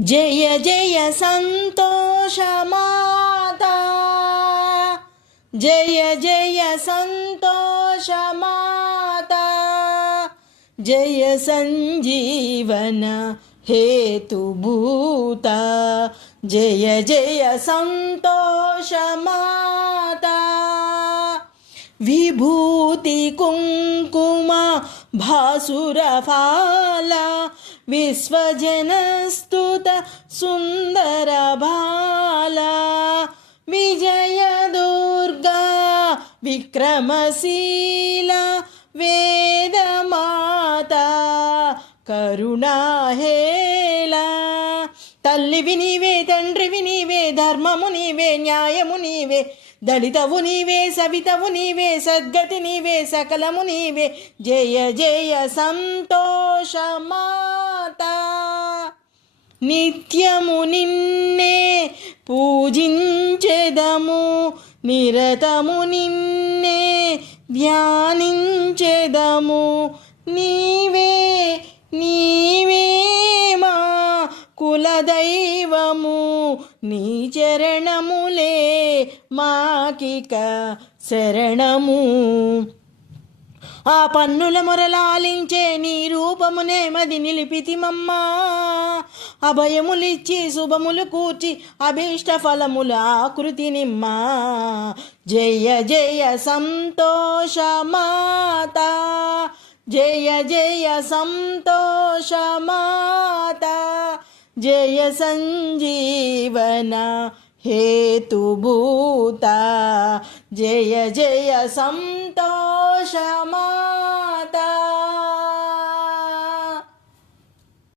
జయ జయ సంతోషమాత. జయ జయ సంతోషమాత. జయ సంజీవన హేతుభూత. జయ జయ సంతోషమాత. విభూతి भासुरफाला विश्वजनस्तुत सुन्दरबाला विजयदुर्गा विक्रमशीला वेदमाता करुणा हे తల్లివి నీవే తండ్రివి నీవే ధర్మము నీవే న్యాయము నీవే దళితవు నీవే సవితవు నీవే సద్గతి నీవే సకలము నీవే. జయ జయ సంతోషమాత నిత్యము నిన్నే పూజించెదము నిరతము నిన్నే ధ్యానించెదము. నీవే నీ కులదైవము నీ చరణములే మాకిక శరణము. ఆ పన్నుల మొరలాలించే నీ రూపమునే మది నిలిపితిమమ్మా. అభయములిచ్చి శుభములు కూర్చి అభీష్ట ఫలముల ఆకృతినిమ్మా. జయ జయ జయ సంతోషమాత జయ జయ సంతోషమాత. జయ సంజీవన హేతుభూత జయ జయ సంతోషమా